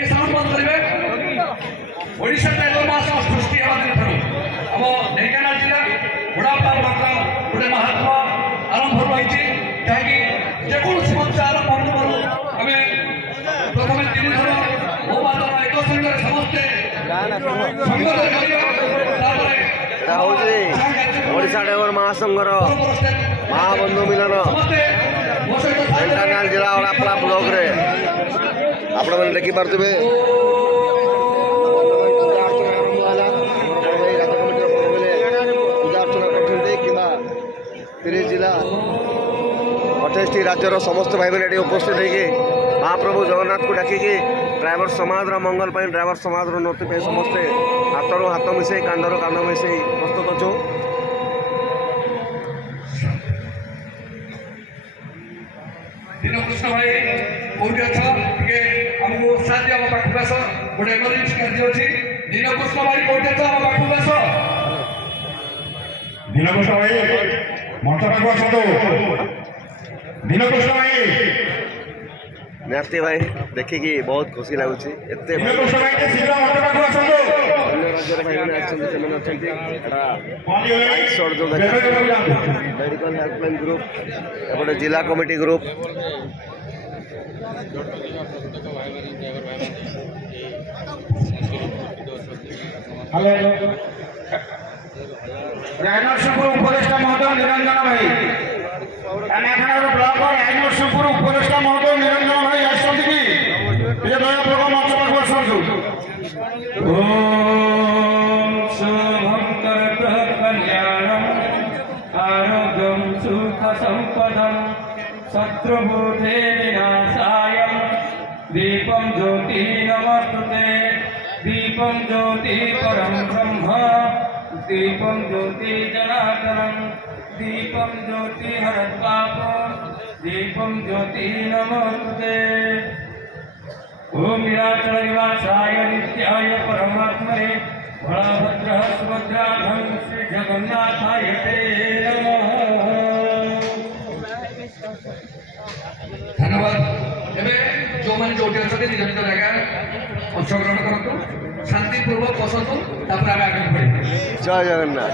ये साउंड बंद करेंगे ओडिशा टाइगर मास सृष्टि हेबा दिन ठारू हम ढेंकानाल जिला बुढ़ापा ब्लॉक गोटे महात्मा आरंभ रही जहाँकि जेकोसी बच्चार बंधु बंधु आम प्रथम 3 थर मो मातर एक संगे समस्ते ओडिशा टाइगर महासंघर महाबंधु मिलन ढेंकानाल जिला ओडापड़ा ब्लॉक रे आपण मैंने देखी पार्थे पूजा अर्चना करते कि 30 जिला 28 राज्यर समस्त भाई बहन ये उपस्थित होगी महाप्रभु जगन्नाथ को डाकिकी ड्राइवर समाज मंगल पर ड्राइवर समाज नोति समस्ते हाथ हाथ मिसई कांडर कांड मिसई प्रस्तुत अच्छु दीनकृष्ण भाई कौटी अछ टे आमको उत्साह दिया पाखक आस गोटे इमरजेंसी कार्य अच्छी दीनकृष्ण भाई कौटी अछ आम पाखक आस दीनकृष्ण भाई मंच पाख आसतु दीनकृष्ण भाई निहाती भाई देखिकी बहुत खुशी लगुच एत दीनकृष्ण भाई के शीघ्र मंच पाख आसतु अन्य राज्य भाई मेडिकल हेल्पलाइन ग्रुप एपटे जिला कमिटी ग्रुप रायनरसिंहपुर उपदेष्टा महोदय निरंजन भाई ब्लॉक रायनरसिंहपुर उपदेष्टा महोदय निरंजन भाई आसती कि दयापूर्वक मंच पाख आसतु ओम शुभं करतः कल्याणं आरोग्यं सुख संपदं शत्रुबुद्धे विनाशाय दीपं ज्योति नमस्तुते दीपं ज्योति परं ब्रह्म दीपं ज्योति जनार्दनं दीपं ज्योति हरत्पापं दीपं ज्योति नमस्तुते ओम नीलाचल निवासाय नित्याय परमात्मने बलभद्रः सुभद्राधं श्री जगन्नाथाय ते नमः। धन्यवाद एबे जो मैंने जोटी अच्छा निज निज जगह अंशग्रहण करतु शांतिपूर्वक बसतु आगे बढ़े जय जगन्नाथ।